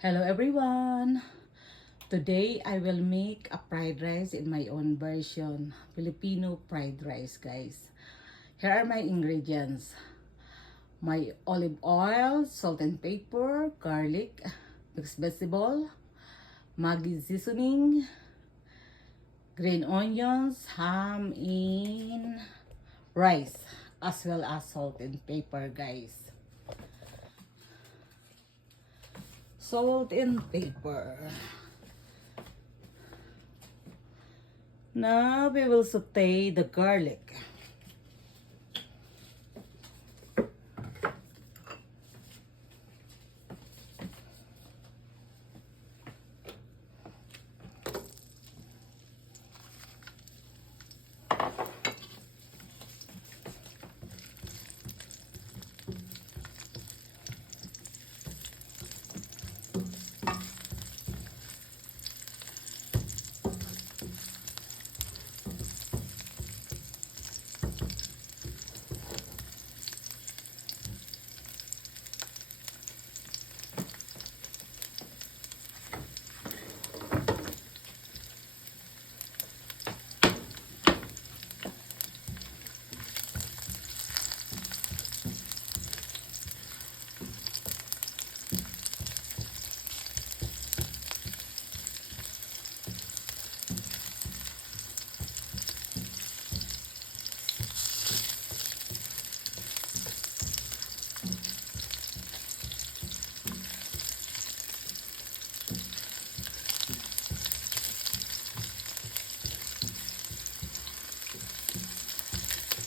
Hello everyone! Today I will make a fried rice in my own version. Filipino fried rice, guys. Here are my ingredients. My olive oil, salt and pepper, garlic, mixed vegetable, Maggi seasoning, green onions, ham in rice, as well as salt and pepper, guys. Salt and pepper. Now we will saute the garlic.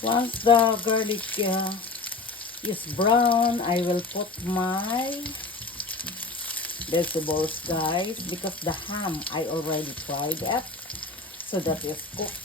Once the garlic is brown, I will put my vegetables, guys, because the ham I already tried it, so that is cooked.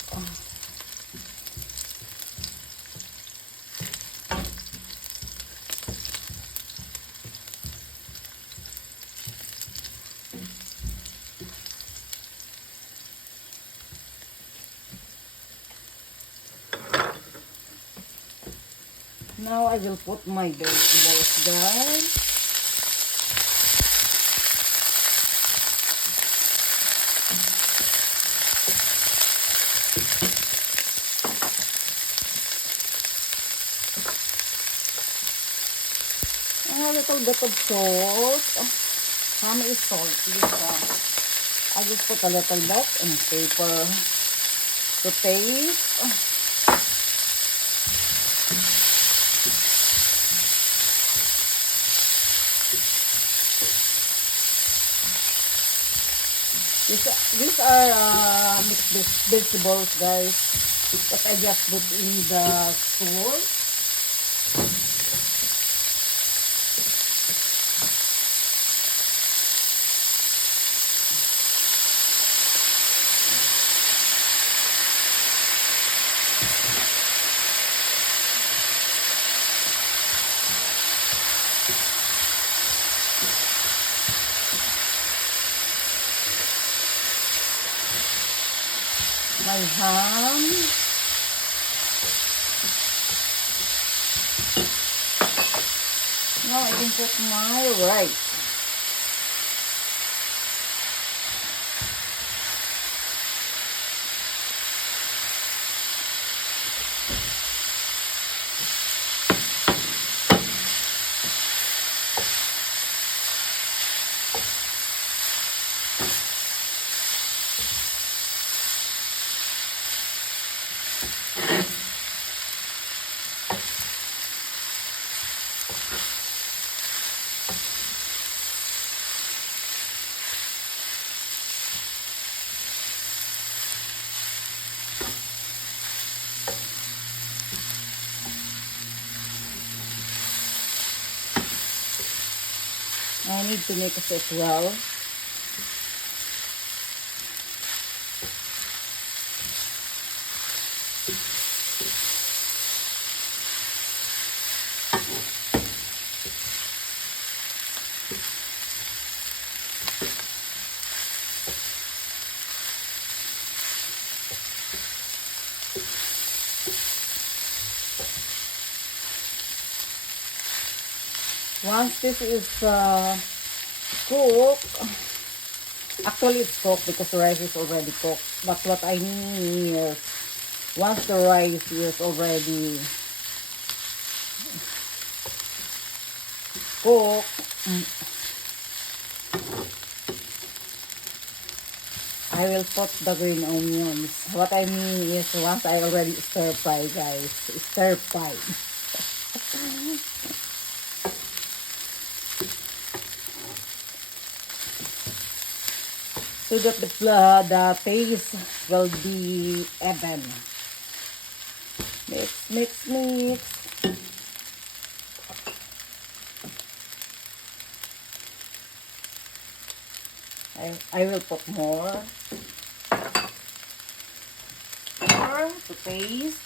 Now I will put my vegetables, guys. And a little bit of salt. Ham is salty, so I just put a little bit and pepper to taste. These are mixed vegetables, guys, that I just put in the store. My ham. Now I can put my rice. I need to mix it well. Once this is cooked. Actually, it's cooked because the rice is already cooked. But what I mean is, once the rice is already cooked, I will put the green onions. What I mean is, once I already stir fry, guys. Stir fry. So that the taste will be even. Mix, mix, mix. I will put more to taste.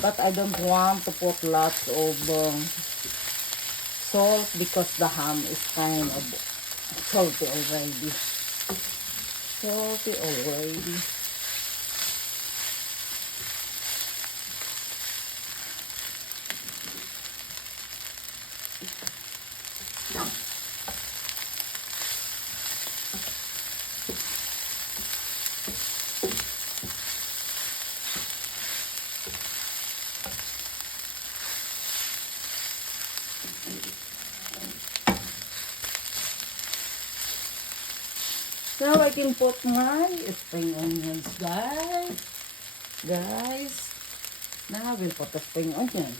But I don't want to put lots of salt because the ham is kind of salty already. Salty already. Now I can put my spring onions, guys. Now we'll put the spring onions.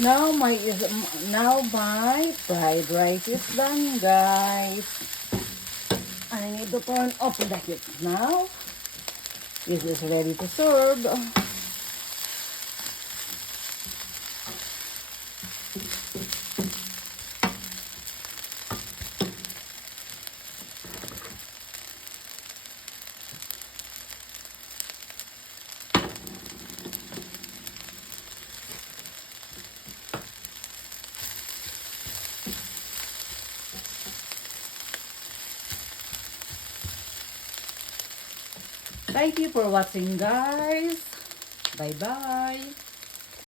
Now my fried rice is done, guys. I need to turn off the heat now. This is ready to serve. Thank you for watching, guys. Bye-bye.